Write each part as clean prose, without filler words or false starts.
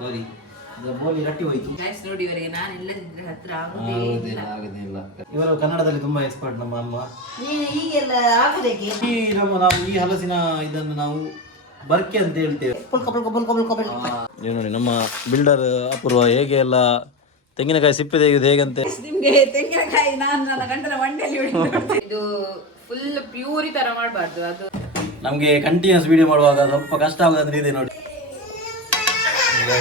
ಸಾರಿ ಬೋಲಿ ರಟ್ಟಿ ಹೋಯ್ತು. ನೋಡಿ ಇವರಿಗೆ ನಾನು ಇಲ್ಲದಿದ್ರೆ ಹತ್ರ ಆಗುದಿಲ್ಲ. ಇವರು ಕನ್ನಡದಲ್ಲಿ ತುಂಬಾ ಎಕ್ಸ್ಪರ್ಟ್ ನಮ್ಮ ಅಮ್ಮ. ಹೀಗೆಲ್ಲ ಆಗುದಕ್ಕೆ ನಾವು ಈ ಹಲಸಿನ ಇದನ್ನು ನಾವು ಬರ್ಕೆ ಅಂತ ಹೇಳ್ತೇವೆ. ನೋಡಿ ನಮ್ಮ ಬಿಲ್ಡರ್ ಅಪೂರ್ವ ಹೇಗೆ ಎಲ್ಲ ತೆಂಗಿನಕಾಯಿ ಸಿಪ್ಪೆ ತೆಗೆಯುವುದು ಹೇಗಂತೆ. ನಿಮ್ಗೆ ತೆಂಗಿನಕಾಯಿ ನಾನು ನನ್ನ ಗಂಟನ ಮಂಡೆಯಲ್ಲಿ ಇದು ಫುಲ್ ಪ್ಯೂರಿ ತರ ಮಾಡಬಾರ್ದು. ಅದು ನಮಗೆ ಕಂಟಿನ್ಯೂಸ್ ವಿಡಿಯೋ ಮಾಡುವಾಗ ಸ್ವಲ್ಪ ಕಷ್ಟ ಆಗೋದಂದ್ರೆ ಇದೆ ನೋಡಿ.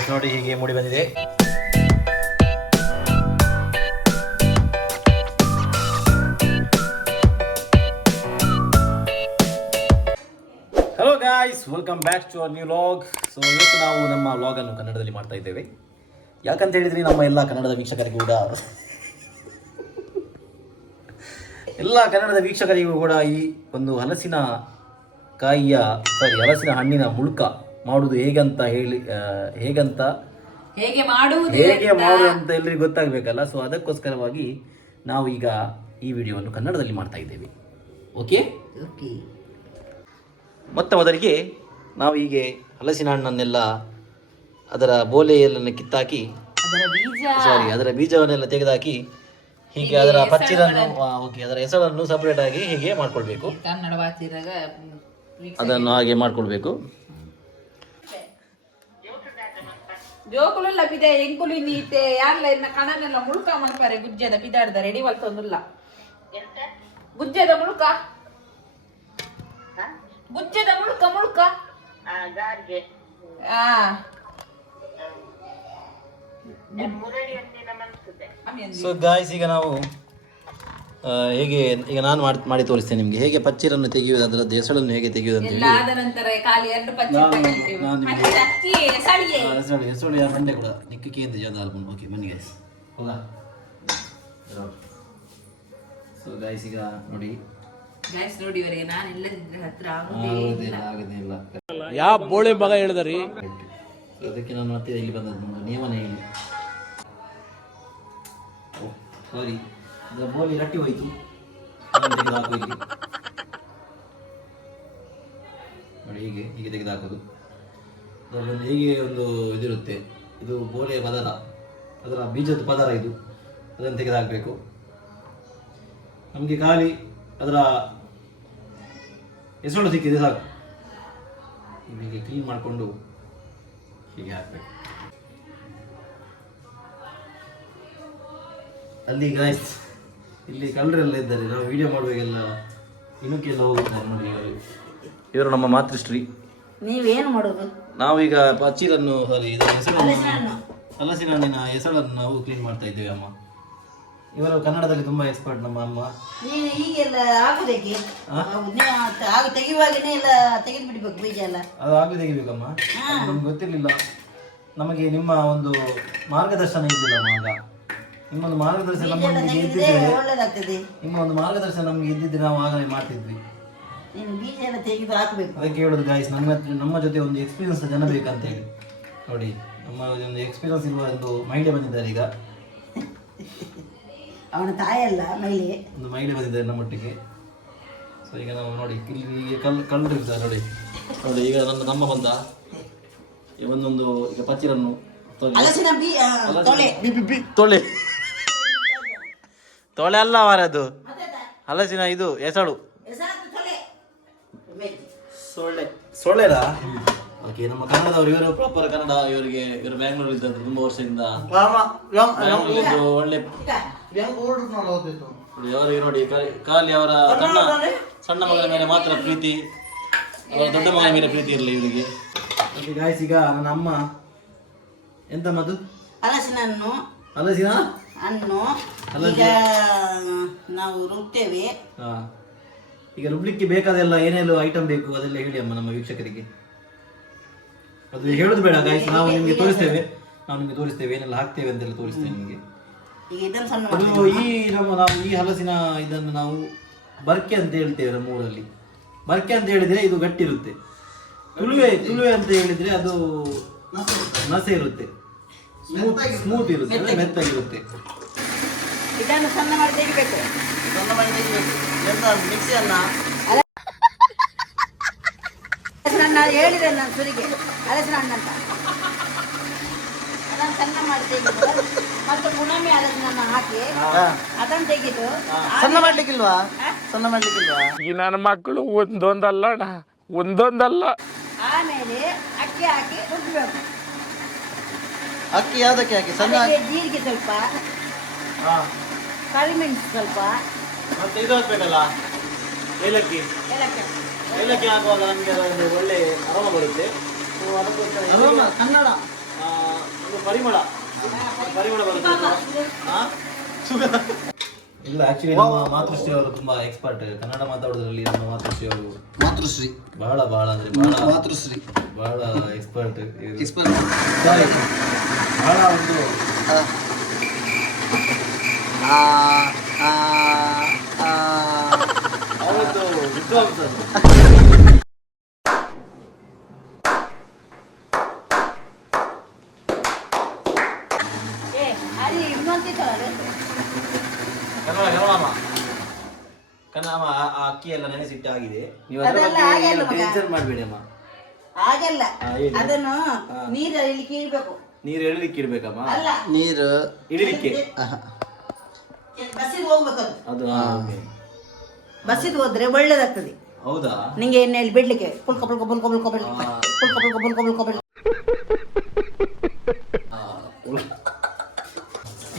ನೋಡಿ ಹೀಗೆ ಮೂಡಿ ಬಂದಿದೆ. Hello guys, welcome back to our new vlog. So ಇವತ್ತು ನಾವು ನಮ್ಮ ವ್ಲಾಗನ್ನು ಕನ್ನಡದಲ್ಲಿ ಮಾಡ್ತಾ ಇದ್ದೇವೆ. ಯಾಕಂತ ಹೇಳಿದ್ರೆ ನಮ್ಮ ಎಲ್ಲ ಕನ್ನಡದ ವೀಕ್ಷಕರಿಗೂ ಕೂಡ ಈ ಒಂದು ಹಲಸಿನ ಹಣ್ಣಿನ ಮುಳ್ಕ ಮಾಡುವುದು ಹೇಗೆ ಮಾಡುವುದು ಅಂತ ಎಲ್ಲರಿಗೂ ಗೊತ್ತಾಗಬೇಕಲ್ಲ. ಸೊ ಅದಕ್ಕೋಸ್ಕರವಾಗಿ ನಾವು ಈಗ ಈ ವಿಡಿಯೋವನ್ನು ಕನ್ನಡದಲ್ಲಿ ಮಾಡ್ತಾ ಇದ್ದೇವೆ. ಓಕೆ. ಮೊದಲಿಗೆ ನಾವು ಹೀಗೆ ಹಲಸಿನ ಹಣ್ಣನ್ನೆಲ್ಲ ಅದರ ಬೋಲೆಯೆಲ್ಲ ಕಿತ್ತಾಕಿ ಅದರ ಬೀಜವನ್ನೆಲ್ಲ ತೆಗೆದಾಕಿ ಹೀಗೆ ಅದರ ಪಚ್ಚಿರನ್ನು ಅದರ ಹೆಸರನ್ನು ಸಪರೇಟ್ ಆಗಿ ಹೀಗೆ ಮಾಡ್ಕೊಳ್ಬೇಕು. ಅದನ್ನು ಹಾಗೆ ಮಾಡ್ಕೊಳ್ಬೇಕು. ಜೋಕುಲೆಲ್ಲ ಬಿದೆ ಎಂಕುಲು ನೀತೆ ಯಾರ್ಲ ಇನ್ನ ಕಣನೆಲ್ಲ ಮುಳ್ಕ ಮಾಡ್ತಾರೆ. ಗುಜ್ಜದ ಬಿದಾಡ್ದ ರೆಡಿ ಮಲ್ತೊಂದುಲ್ಲ ಗುಜ್ಜದ ಮುಳ್ಕ ಸೊ ಗಾಯ್ಸ್, ಈಗ ನಾವು ಈಗ ನಾನು ಮಾಡಿ ತೋರಿಸ್ತೇನೆ ನಿಮಗೆ ಹೇಗೆ ಪಚ್ಚಿರನ್ನು ತೆಗೆಯುವುದು, ಅದರದ್ದು ಹೆಸಳನ್ನು ಹೇಗೆ ತೆಗೆಯುವುದು ಅಂತ ಹೇಳಿ. ಮಂಡೆ ಕೂಡ ನಿಕ್ಕಿ ಓಕೆ ಬನ್ನಿ ಗೈಸ್. ಸೊ ಗೈಸ್, ಈಗ ನೋಡಿ ಇವರಿಗೆ ನಾನು ಇಲ್ಲದಿದ್ರೆ ಹತ್ರ ಆಗುದಿಲ್ಲ. ಯಾವ ಬೋಳಿ ಮಗ ಹೇಳಿದ್ರಿ? ಅದಕ್ಕೆ ನಾನು ಮತ್ತೆ ಇಲ್ಲಿ ಬಂದದ್ದು ಒಂದು ನಿಯಮನ ಹೇಳಿ. ಸಾರಿ ಬೋಲಿ ರಟ್ಟಿ ಹೋಯ್ತು. ನೋಡಿ ಹೀಗೆ ತೆಗೆದುಹಾಕೋದು. ಅದರಲ್ಲಿ ಹೀಗೆ ಒಂದು ಇದಿರುತ್ತೆ, ಇದು ಬೋಲೆಯ ಪದರ, ಅದರ ಬೀಜದ ಪದರ ಇದು. ಅದನ್ನು ತೆಗೆದುಹಾಕಬೇಕು. ನಮಗೆ ಖಾಲಿ ಅದರ ಹೆಸರು ಸಿಕ್ಕಿದೆ ಸಾಕು. ಹೀಗೆ ಕ್ಲೀನ್ ಮಾಡಿಕೊಂಡು ಹೀಗೆ ಹಾಕಬೇಕು. ಅಲ್ಲಿ ಗಾಯ್ಸ್, ಇಲ್ಲಿ ಕಳ್ಳರೆಲ್ಲ ಇದ್ದಾರೆ. ನಾವು ವಿಡಿಯೋ ಮಾಡುವಾಗೆಲ್ಲ ಇನ್ನಕ್ಕೆಲ್ಲ ಹೋಗುತ್ತಾರೆ ನೋಡಿ. ಇವರು ನಮ್ಮ ಮಾತೃಶ್ರೀ. ನೀವೇನು ಮಾಡೋದು? ನಾವೀಗ ಪಚ್ಚಿರನ್ನು ಹಲಸಿನ ಹಣ್ಣಿನ ಹೆಸಳನ್ನು ನಾವು ಕ್ಲೀನ್ ಮಾಡ್ತಾ ಇದ್ದೇವೆ. ಅಮ್ಮ ಇವರು ಕನ್ನಡದಲ್ಲಿ ತುಂಬಾ ಎಕ್ಸ್ಪರ್ಟ್ ನಮ್ಮ ಅಮ್ಮ. ಹೀಗೆಲ್ಲ ಆಗುದಕ್ಕೆ ತೆಗೆಯುವಾಗನೇ ಎಲ್ಲ ತೆಗೆದು ಬಿಡ್ಬೇಕು ಬೀಜ ಎಲ್ಲ. ಅದು ಆಗಲಿ ತೆಗಿಬೇಕಮ್ಮ. ನಮ್ಗೆ ಗೊತ್ತಿರಲಿಲ್ಲ. ನಮಗೆ ನಿಮ್ಮ ಒಂದು ಮಾರ್ಗದರ್ಶನ ಇದ್ದಿಲ್ಲ ಆಗ. ನಿಮ್ಮೊಂದು ಮಾರ್ಗದರ್ಶನ ನಮ್ಗೆ ಇದ್ದಿದ್ರೆ ನಾವು ಆಗಲೇ ಮಾಡ್ತಿದ್ವಿ. ಅದಕ್ಕೆ ಹೇಳೋದು ಗಾಯ್ಸ್, ನಮ್ಮ ಜೊತೆ ಒಂದು ಎಕ್ಸ್ಪೀರಿಯನ್ಸ್ ಜನ ಬೇಕಂತ ಹೇಳಿ. ನೋಡಿ, ನಮ್ಮ ಒಂದು ಎಕ್ಸ್ಪೀರಿಯನ್ಸ್ ಇರುವ ಒಂದು ಮಹಿಳೆ ಬಂದಿದ್ದಾರೆ ಈಗ. ಅವನ ತಾಯಲ್ಲ ಒಂದು ಮಹಿಳೆ ಬಂದಿದ್ದಾರೆ ನಮ್ಮೊಟ್ಟಿಗೆ. ಸೊ ಈಗ ನಾವು ನೋಡಿ ಇಲ್ಲಿ ಕಳ್ಳರು ಇದ್ದಾರೆ ನೋಡಿ. ಈಗ ನಮ್ಮ ಬಂದ ಒಂದೊಂದು ಈಗ ಪಚ್ಚಿರನ್ನು ತೊಳೆ ಅಲ್ಲ ಮಾರದು, ಹಲಸಿನ ಇದು ಹೆಸಳು ಸೊಳ್ಳೆರಾ. ಓಕೆ, ನಮ್ಮ ಕನ್ನಡದವರು ಇವರು ಪ್ರಾಪರ್ ಕನ್ನಡ. ಇವರು ಬ್ಯಾಂಗ್ಳೂರ್ ಇದ್ದಂತ ತುಂಬಾ ವರ್ಷದಿಂದ ಒಳ್ಳೆ ಅವರಿಗೆ ನೋಡಿ ಖಾಲಿ ಅವರ ಸಣ್ಣ ಮಗನ ಮೇಲೆ ಮಾತ್ರ ಪ್ರೀತಿ, ಅವರ ದೊಡ್ಡ ಮಗನ ಮೇಲೆ ಪ್ರೀತಿ ಇರಲಿ ಇವರಿಗೆ. ಗಾಯ್ಸ್, ಈಗ ನನ್ನ ಅಮ್ಮ ಎಂತ ಮದ್ದು ಹಲಸಿನ ಹಣ್ಣು ಈಗ ನಾವು ರುಬ್ತೇವೆ. ಈಗ ರುಬ್ಲಿಕ್ಕೆ ಬೇಕಾದೆಲ್ಲ ಏನೆಲ್ಲ ಐಟಮ್ ಬೇಕು ಅದೆಲ್ಲ ಹೇಳಿ ಅಮ್ಮ ನಮ್ಮ ವೀಕ್ಷಕರಿಗೆ. ಅದು ಹೇಳುದು ಬೇಡ ಗಾಯ್ಸ್, ನಾವು ನಿಮಗೆ ತೋರಿಸ್ತೇವೆ ಏನೆಲ್ಲ ಹಾಕ್ತೇವೆ ಅಂತೆಲ್ಲ ತೋರಿಸ್ತೇವೆ ನಿಮಗೆ. ನಾವು ಈ ಹಲಸಿನ ಇದನ್ನು ನಾವು ಬರ್ಕೆ ಅಂತ ಹೇಳ್ತೇವೆ ನಮ್ಮ ಊರಲ್ಲಿ. ಬರ್ಕೆ ಅಂತ ಹೇಳಿದ್ರೆ ಇದು ಗಟ್ಟಿ ಇರುತ್ತೆ. ತುಳುವೆ ಅಂತ ಹೇಳಿದ್ರೆ ಅದು ನಸೆ ಇರುತ್ತೆ, ಸ್ಮೂತ್ ಇರುತ್ತೆ, ಮೆತ್ತಗಿರುತ್ತೆ. ಇದನ್ನು ಸಣ್ಣ ಮಾಡಿ ತೆಗಿಬೇಕು. ಮಿಕ್ಸಿಯನ್ನ ಹೇಳಿದೆ ನಾನು ಸುರಿಗೆ ಹಲಸಿನ ಹಣ್ಣು ಅಂತ. ಅದನ್ನು ಸಣ್ಣ ಮಾಡಿ ತೆಗೆದು ಮತ್ತು ಪುನೊಮ್ಮೆ ಅದನ್ನು ಹಾಕಿ ಅದನ್ನು ತೆಗೆದು ಸಣ್ಣ ಮಾಡ್ಲಿಕ್ಕಿಲ್ವಾ ಸಣ್ಣ ಮಾಡ್ಲಿಕ್ಕಿಲ್ವಾ ಈ ನನ್ನ ಮಕ್ಕಳು ಒಂದೊಂದಲ್ಲ ಆಮೇಲೆ ಅಕ್ಕಿ ಹಾಕಿ ರುಬ್ಬಬೇಕು. ಅಕ್ಕಿ ಯಾವ್ದಕ್ಕೆ ಹಾಕಿ ಸಣ್ಣ ಅದಕ್ಕೆ ಜೀರಿಗೆ ಸ್ವಲ್ಪ, ಕರಿಮೆಣಸು ಸ್ವಲ್ಪ, ಮತ್ತೆ ಇದು ಹಾಕ್ಬೇಕಲ್ಲ ಏಲಕ್ಕಿ. ಏಲಕ್ಕಿ ಏಲಕ್ಕಿ ಹಾಕುವಾಗ ನಮಗೆ ಒಂದು ಒಳ್ಳೆ ಅರೋಮ ಬರುತ್ತೆ. ಸೊ ಅದಕ್ಕೋಸ್ಕರ ಅರೋಮ, ಕನ್ನಡ ಒಂದು ಪರಿಮಳ ಬರುತ್ತೆ. ಇಲ್ಲ ಆಕ್ಚುಲಿ ನಮ್ಮ ಮಾತೃಶ್ರೀ ಅವರು ತುಂಬಾ ಎಕ್ಸ್ಪರ್ಟ್ ಕನ್ನಡ ಮಾತಾಡೋದ್ರಲ್ಲಿ. ನಮ್ಮ ಮಾತೃಶ್ರೀ ಅವರು ಮಾತೃಶ್ರೀ ಬಹಳ ಅಂದ್ರೆ ಬಹಳ ಮಾತೃಶ್ರೀ ಬಹಳ ಎಕ್ಸ್ಪರ್ಟ್ ಎಕ್ಸ್ಪರ್ಟ್ ಬಹಳ ಒಂದು ಅವತ್ತು ವಿದ್ವಾಂಸ. ಅದು ಇನ್ನೊಂದಿತ್ತು ಕನ್ನಡ ಆ ಅಕ್ಕಿ ಎಲ್ಲ ನೆನೆಸಿಟ್ಟು ಆಗಿದೆ. ನೀವು ಅದೆಲ್ಲ ಹಾಗೆಲ್ಲ ಮಗ. ಟೆನ್ಷನ್ ಮಾಡಬೇಡಿ ಅಮ್ಮ. ಹಾಗೆಲ್ಲ ಹೇಳಿ. ಅದನ್ನು ನೀರಲ್ಲಿ ಇಡಬೇಕು. ನೀರು ಎಳಿಲಿಕ್ಕೆ ಇಡ್ಬೇಕಮ್ಮ. ಅಲ್ಲ ನೀರು ಇಡಲಿಕ್ಕೆ ಬಸಿದು ಹೋಗ್ಬೇಕು. ಅದು okay. ಬಸಿದು ಹೋದ್ರೆ ಒಳ್ಳೇದಾಗ್ತದೆ. ಹೌದಾ? ನಿಂಗೆ ಎಣ್ಣೆಯಲ್ಲಿ ಬಿಡ್ಲಿಕ್ಕೆ ಪುಲ್ಕ ಪುಲ್ಕ ಪುಲ್ಕ ಪುಲ್ಕ ಪುಲ್ಕ ಪುಲ್ಕ ಪುಲ್ಕ ಪುಲ್ಕ ಪುಲ್ಕ ಪುಲ್ಕ.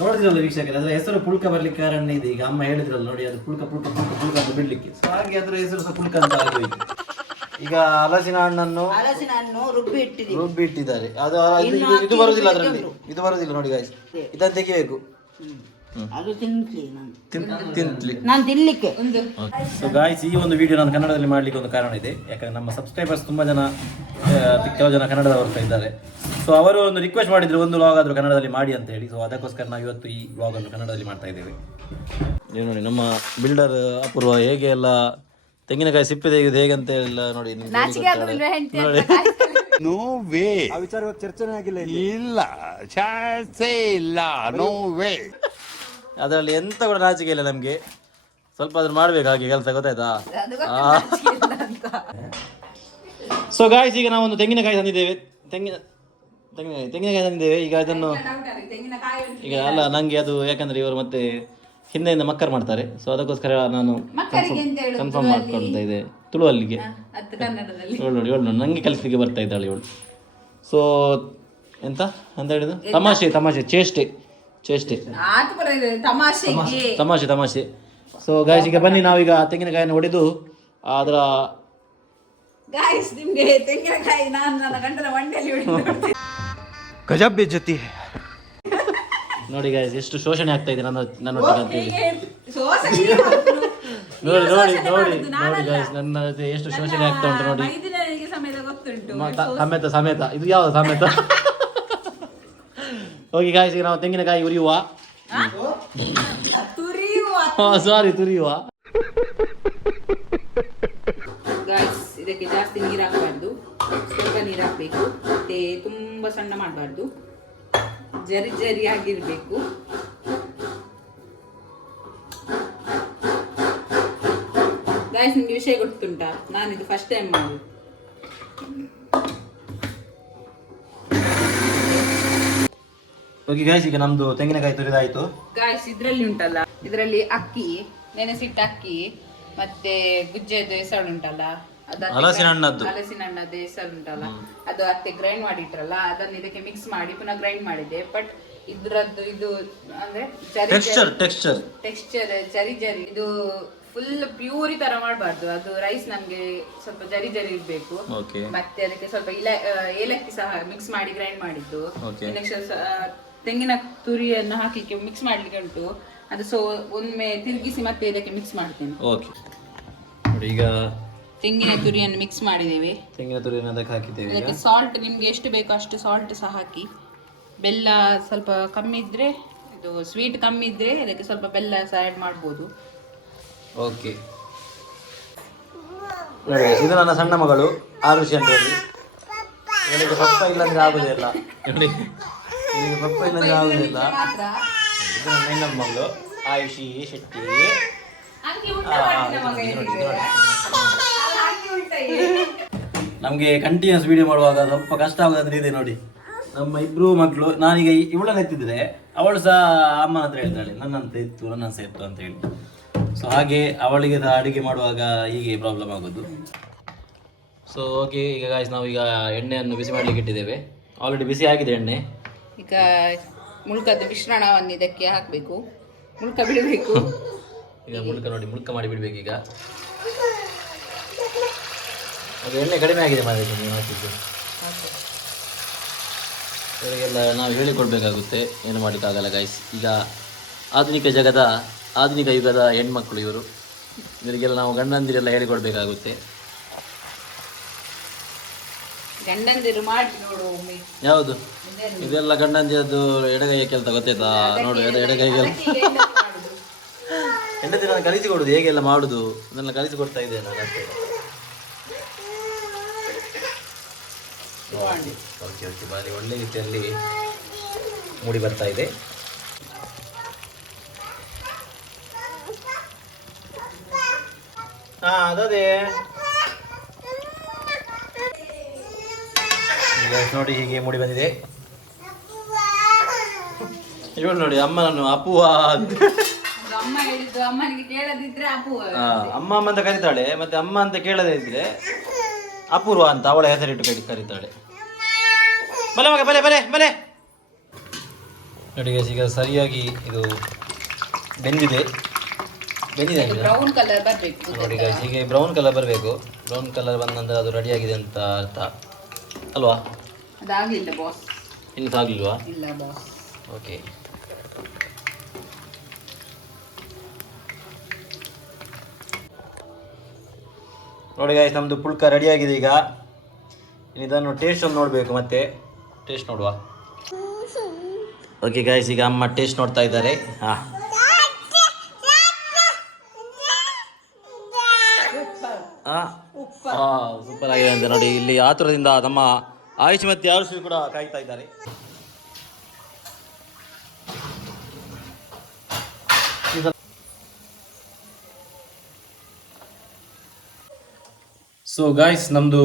ನೋಡಿದ್ರಲ್ಲ ವೀಕ್ಷಕರೇ, ಅದರ ಹೆಸರು ಪುಲ್ಕ ಬರ್ಲಿಕ್ಕೆ ಕಾರಣ ಇದೆ. ಈಗ ಅಮ್ಮ ಹೇಳಿದ್ರಲ್ಲ ನೋಡಿ, ಅದು ಪುಲ್ಕ ಪುಲ್ಕ ಪುಲ್ಕ ಪುಲ್ಕ ಅಂತ ಬಿಡ್ಲಿಕ್ಕೆ. ಸೊ ಹಾಗೆ ಅದರ ಹೆಸರು ಸಹ ಪುಲ್ಕ ಅಂತ ಆಗೋಯ್ತು. ಈಗ ಹಲಸಿನ ಹಣ್ಣನ್ನು ಹಲಸಿನ ಹಣ್ಣು ರುಬ್ಬಿ ಇಟ್ಟಿದ್ದಾರೆ. ಅದು ಇದು ಬರುದಿಲ್ಲ ಅದರಲ್ಲಿ, ಇದು ಬರುದಿಲ್ಲ ನೋಡಿ ಗಾಯ್ಸ್. ಇದನ್ನು ತೆಗಿಬೇಕು. ಅದು ತಿನ್ಲಿ ತಿನ್ಲಿ ನಾನು ತಿನ್ಲಿಕ್ಕೆ. ಸೊ ಗಾಯ್ಸ್, ಈ ಒಂದು ವಿಡಿಯೋ ನಾನು ಕನ್ನಡದಲ್ಲಿ ಮಾಡ್ಲಿಕ್ಕೆ ಒಂದು ಕಾರಣ ಇದೆ. ಯಾಕಂದ್ರೆ ನಮ್ಮ ಸಬ್ಸ್ಕ್ರೈಬರ್ಸ್ ತುಂಬಾ ಜನ, ಕೆಲವು ಜನ ಕನ್ನಡದವರು ಸಹ ಇದ್ದಾರೆ. ಸೊ ಅವರು ಒಂದು ರಿಕ್ವೆಸ್ಟ್ ಮಾಡಿದ್ರು, ಒಂದು ವ್ಲಾಗ್ ಆದ್ರೂ ಕನ್ನಡದಲ್ಲಿ ಮಾಡಿ ಅಂತ ಹೇಳಿ. ಸೊ ಅದಕ್ಕೋಸ್ಕರ ನಾವು ಇವತ್ತು ಈ ವ್ಲಾಗ್ ಅನ್ನು ಕನ್ನಡದಲ್ಲಿ ಮಾಡ್ತಾ ಇದ್ದೇವೆ. ನೀವು ನೋಡಿ ನಮ್ಮ ಬಿಲ್ಡರ್ ಅಪೂರ್ವ ಹೇಗೆ ಎಲ್ಲ ತೆಂಗಿನಕಾಯಿ ಸಿಪ್ಪೆ ತೆಗೆದು ಹೇಗಂತ ಎಲ್ಲ ನೋಡಿ. ನೋ ವೇ ಆ ವಿಚಾರ ಚರ್ಚೆನೇ ಆಗಿಲ್ಲ. ಇಲ್ಲ ಚಾನ್ಸೇ ಇಲ್ಲ. No way. ಅದರಲ್ಲಿ ಎಂತ ಕೂಡ ನಾಚಿಕೆ ಇಲ್ಲ ನಮ್ಗೆ. ಸ್ವಲ್ಪ ಅದ್ರ ಮಾಡ್ಬೇಕು ಹಾಗೆ ಕೆಲಸ, ಗೊತ್ತಾಯ್ತಾ? ಸೊ ಗಾಯ್ಸ್, ಈಗ ನಾವು ಒಂದು ತೆಂಗಿನಕಾಯಿ ತಂದಿದ್ದೇವೆ. ತೆಂಗಿನಕಾಯಿ ತಂದಿದ್ದೇವೆ. ಈಗ ಅದನ್ನು ಈಗ ಅಲ್ಲ ನಂಗೆ ಅದು, ಯಾಕಂದ್ರೆ ಇವರು ಮತ್ತೆ ಹಿಂದೆಯಿಂದ ಮಕ್ಕರ್ ಮಾಡ್ತಾರೆ. ಸೊ ಅದಕ್ಕೋಸ್ಕರ ನಾನು ಕನ್ಫರ್ಮ್ ಮಾಡ್ಕೊಳ್ತಾ ಇದ್ದೆ ತುಳುವಲ್ಲಿಗೆ. ಇವಳು ನಂಗೆ ಕಲಿಸ್ಲಿಕ್ಕೆ ಬರ್ತಾ ಇದ್ದಾಳೆ ಇವಳು. ಸೊ ಎಂತ ಅಂತ ಹೇಳಿದ್ರು, ತಮಾಷೆ ಚೇಷ್ಟೆ ತಮಾಷೆ. ಸೊ ಗಾಯ್ಸ್, ಈಗ ಬನ್ನಿ ನಾವೀಗ ತೆಂಗಿನಕಾಯಿಯನ್ನು ಹೊಡೆದು ಅದರ ನಿಮ್ಗೆ ತೆಂಗಿನಕಾಯಿ ನಾನು ನನ್ನ ಗಂಟಲ ಮಂಡೆಯಲ್ಲಿ ಗಜಬ್ ಬೇಜತಿ ನೋಡಿ ಗಾಯ್ಸ್, ಎಷ್ಟು ಶೋಷಣೆ ಆಗ್ತಾ ಇದೆ ನನ್ನೊಟ್ಟಿಗೆ ಅಂತ ಹೇಳಿ. ನೋಡಿ ಗಾಯ್ಸ್, ನನ್ನ ಎಷ್ಟು ಶೋಷಣೆ ಆಗ್ತಾ ಉಂಟು ನೋಡಿ. ಸಮೇತ ಇದು ಯಾವ್ದು ಸಮೇತ? ಓಕೆ ಗಾಯ್ಸ್, ಈಗ ನಾವು ತೆಂಗಿನಕಾಯಿ ತುರಿಯುವ. ಗಾಯ್ಸ್, ಇದಕ್ಕೆ ಜಾಸ್ತಿ ನೀರು ಹಾಕಬಾರ್ದು, ಸ್ವಲ್ಪ ನೀರು ಹಾಕಬೇಕು. ಮತ್ತೆ ತುಂಬಾ ಸಣ್ಣ ಮಾಡಬಾರ್ದು, ಜರಿ ಆಗಿರ್ಬೇಕು. ಗಾಯ್ಸ್, ನಿಮ್ಗೆ ವಿಷಯ ಗೊತ್ತುಂಟಾ? ನಾನು ಇದು ಫಸ್ಟ್ ಟೈಮ್ ಮಾಡುದು. ಓಕೆ ಗಾಯ್ಸ್, ಈಗ ನಮ್ದು ತೆಂಗಿನಕಾಯಿ ತುರಿದಾಯ್ತು. ಗಾಯ್ಸ್, ಇದ್ರಲ್ಲಿ ಉಂಟಲ್ಲ, ಇದರಲ್ಲಿ ಅಕ್ಕಿ, ನೆನೆಸಿಟ್ಟ ಅಕ್ಕಿ, ಮತ್ತೆ ಗುಜ್ಜೆದು ಹೆಸರು ಉಂಟಲ್ಲ, ಹಲಸಿನ ಹಣ್ಣದ್ದು ಹೆಸರು ಉಂಟಲ್ಲ, ಅದು ಅತ್ತೆ ಗ್ರೈಂಡ್ ಮಾಡಿಟ್ರಲ್ಲ, ಅದನ್ನ ಇದಕ್ಕೆ ಮಿಕ್ಸ್ ಮಾಡಿ ಪುನಃ ಗ್ರೈಂಡ್ ಮಾಡಿದೆ. ಬಟ್ ಇದ್ರದ್ದು ಇದು ಅಂದ್ರೆ ಟೆಕ್ಸ್ಚರ್ ಜರಿ ಇದು ಫುಲ್ ಪ್ಯೂರಿ ತರ ಮಾಡಬಾರ್ದು. ಅದು ರೈಸ್ ನಮ್ಗೆ ಸ್ವಲ್ಪ ಜರಿ ಇರ್ಬೇಕು. ಮತ್ತೆ ಅದಕ್ಕೆ ಸ್ವಲ್ಪ ಏಲಕ್ಕಿ ಸಹ ಮಿಕ್ಸ್ ಮಾಡಿ ಗ್ರೈಂಡ್ ಮಾಡಿದ್ದು. ನೆಕ್ಸ್ಟ್ ತೆಂಗಿನ ತುರಿಯನ್ನು ಹಾಕ್ಲಿಕ್ಕೆ ಮಿಕ್ಸ್ ಮಾಡ್ಲಿಕ್ಕೆ ಉಂಟು. ಅದು ಸೊ ಒಮ್ಮೆ ತಿರುಗಿಸಿ ಮತ್ತೆ ಇದಕ್ಕೆ ಮಿಕ್ಸ್ ಮಾಡ್ತೇನೆ. ಈಗ ತೆಂಗಿನ ತುರಿಯನ್ನು ಮಿಕ್ಸ್ ಮಾಡಿದ್ದೇವೆ. ತೆಂಗಿನ ತುರಿಯನ್ನು ಅದಕ್ಕೆ ಹಾಕಿದ್ದೇವೆ. ಅದಕ್ಕೆ ಸಾಲ್ಟ್ ನಿಮ್ಗೆ ಎಷ್ಟು ಬೇಕೋ ಅಷ್ಟು ಸಾಲ್ಟ್ ಸಹ ಹಾಕಿ. ಬೆಲ್ಲ ಸ್ವಲ್ಪ ಕಮ್ಮಿ ಇದ್ರೆ, ಇದು ಸ್ವೀಟ್ ಕಮ್ಮಿ ಇದ್ರೆ ಅದಕ್ಕೆ ಸ್ವಲ್ಪ ಬೆಲ್ಲ ಸಹ ಆ್ಯಡ್ ಮಾಡ್ಬೋದು. ಓಕೆ, ಇದು ನನ್ನ ಸಣ್ಣ ಮಗಳು ಆರುಷಿ ಅಂತ ಹೇಳಿ. ಇವಳಿಗೆ ಪಪ್ಪ ಇಲ್ಲಂದ್ರೆ ಆಗುದಿಲ್ಲ. ಇವಳಿಗೆ ಪಪ್ಪ ಇಲ್ಲಂದ್ರೆ ಆಗುದಿಲ್ಲ. ಇದು ನನ್ನ ಇನ್ನೊಂದು ಮಗಳು ಆಯುಷಿ ಶೆಟ್ಟಿ. ನಮ್ಗೆ ಕಂಟಿನ್ಯೂಸ್ ವಿಡಿಯೋ ಮಾಡುವಾಗ ಸ್ವಲ್ಪ ಕಷ್ಟ ಆಗೋದಂದ್ರೆ ಇದೆ ನೋಡಿ. ನಮ್ಮ ಇಬ್ರು ಮಕ್ಕಳು, ನಾನೀಗ ಇವಳನ್ನ ಎತ್ತಿದ್ರೆ ಅವಳು ಸಹ ಅಮ್ಮನ ಹತ್ರ ಹೇಳ್ತಾಳೆ ನನ್ನಂತ ಇತ್ತು ನನ್ನ ಸಹ ಇತ್ತು ಅಂತ ಹೇಳಿ. ಸೊ ಹಾಗೆ ಅವಳಿಗೆ ಸಹ ಅಡುಗೆ ಮಾಡುವಾಗ ಹೀಗೆ ಪ್ರಾಬ್ಲಮ್ ಆಗೋದು. ಸೊ ಓಕೆ, ಈಗ ಗಾಯ್ಸ್ ನಾವೀಗ ಎಣ್ಣೆಯನ್ನು ಬಿಸಿ ಮಾಡಲಿಕ್ಕೆ ಇಟ್ಟಿದ್ದೇವೆ. ಆಲ್ರೆಡಿ ಬಿಸಿ ಆಗಿದೆ ಎಣ್ಣೆ. ಈಗ ಮುಳ್ಕದ ಮಿಶ್ರಣವನ್ನು ಇದಕ್ಕೆ ಹಾಕಬೇಕು, ಮುಳ್ಕ ಬಿಡಬೇಕು. ಈಗ ಮುಳ್ಕ ನೋಡಿ, ಮುಳ್ಕ ಮಾಡಿ ಬಿಡ್ಬೇಕು. ಈಗ ಅದು ಎಣ್ಣೆ ಕಡಿಮೆ ಆಗಿದೆ ಮಾಡಬೇಕು ನೀವು ಹಾಕಿದ್ದು. ಇವರಿಗೆಲ್ಲ ನಾವು ಹೇಳಿಕೊಡ್ಬೇಕಾಗುತ್ತೆ, ಏನು ಮಾಡೋಕ್ಕಾಗಲ್ಲ ಗೈಸ್. ಈಗ ಆಧುನಿಕ ಯುಗದ ಹೆಣ್ಮಕ್ಳು ಇವರು, ಇವರಿಗೆಲ್ಲ ನಾವು ಗಂಡಂದಿರೆಲ್ಲ ಹೇಳಿಕೊಡ್ಬೇಕಾಗುತ್ತೆ. ಗಂಡಂದಿರು ಮಾಡಿ ನೋಡು ಒಮ್ಮೆ. ಯಾವುದು ಇದೆಲ್ಲ ಗಂಡಂದಿರದ್ದು ಎಡಗೈಯ ಕೆಲಸ ಗೊತ್ತಾಯ್ತಾ? ನೋಡು, ಎಡಗೈ ಕೆಲಸ. ಹೆಂಡತಿ ನಾನು ಕಲಿಸಿಕೊಡುದು ಹೇಗೆಲ್ಲ ಮಾಡುದು ಅದನ್ನೆಲ್ಲ ಕಲಿಸಿಕೊಡ್ತಾ ಇದ್ದೇನೆ ನಾನು ಅಷ್ಟೇ. ಓಕೆ ಓಕೆ, ಬಾರಿ ಒಳ್ಳೆ ರೀತಿಯಲ್ಲಿ ಮೂಡಿ ಬರ್ತಾ ಇದೆ. ಅದೇ ನೋಡಿ ಹೀಗೆ ಮೂಡಿ ಬಂದಿದೆ. ಇವಳು ನೋಡಿ ಅಮ್ಮನನ್ನು ಅಪ್ಪುವ ಅಂತ, ಅಮ್ಮ ಹೇಳಿದ್ದು ಅಮ್ಮನಿಗೆ ಕೇಳದಿದ್ರೆ ಅಪ್ಪು ಅಮ್ಮ ಅಮ್ಮ ಅಂತ ಕರೀತಾಳೆ, ಮತ್ತೆ ಅಮ್ಮ ಅಂತ ಕೇಳದೇ ಇದ್ರೆ ಅಪೂರ್ವ ಅಂತ ಅವಳ ಹೆಸರಿಟ್ಟು ಕರೀತಾಳೆ. ಬಲೆ ಮಗ ಬಲೆ ಬಲೆ ಬಲೆ ನೋಡಿ ಈಗ ಸರಿಯಾಗಿ ಇದು ಬೆಂದಿದೆ ಬ್ರೌನ್ ಕಲರ್ ಬರಬೇಕು ನೋಡಿ ಹೀಗೆ ಬ್ರೌನ್ ಕಲರ್ ಬರಬೇಕು. ಬ್ರೌನ್ ಕಲರ್ ಬಂದ ನಂತರ ಅದು ರೆಡಿಯಾಗಿದೆ ಅಂತ ಅರ್ಥ ಅಲ್ವಾ? ಅದಾಗಲಿಲ್ಲ ಬಾಸ್, ಇನ್ನೂ ಸಾಗಲಿಲ್ವಾ? ಇಲ್ಲ ಬಾಸ್. ಓಕೆ, ನೋಡಿ ಗಾಯ್ಸ್ ನಮ್ಮದು ಪುಳ್ಕ ರೆಡಿಯಾಗಿದೆ. ಈಗ ಇದನ್ನು ಟೇಸ್ಟ್ ಒಂದು ನೋಡಬೇಕು, ಮತ್ತೆ ಟೇಸ್ಟ್ ನೋಡುವ. ಓಕೆ ಗಾಯ್ಸ್, ಈಗ ಅಮ್ಮ ಟೇಸ್ಟ್ ನೋಡ್ತಾ ಇದ್ದಾರೆ. ಹಾಂ, ಸೂಪರ್ ಆಗಿದೆ ಅಂತ ನೋಡಿ. ಇಲ್ಲಿ ಆತುರದಿಂದ ನಮ್ಮ ಆಯುಷ್ ಮತ್ತೆ ಆಯುಷ್ ಕೂಡ ಕಾಯ್ತಾ ಇದ್ದಾರೆ. ಸೊ ಗಾಯ್ಸ್, ನಮ್ಮದು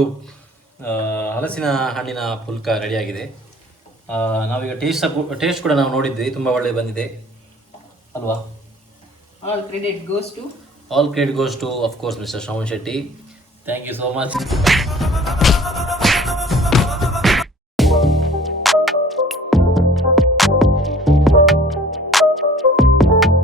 ಹಲಸಿನ ಹಣ್ಣಿನ ಪುಲ್ಕ ರೆಡಿಯಾಗಿದೆ. ನಾವೀಗ ಟೇಸ್ಟ್ ಕೂಡ ನಾವು ನೋಡಿದ್ವಿ, ತುಂಬ ಒಳ್ಳೆ ಬಂದಿದೆ ಅಲ್ವಾ? All credit goes to of course Mr. Shravan Shetty. Thank you so much.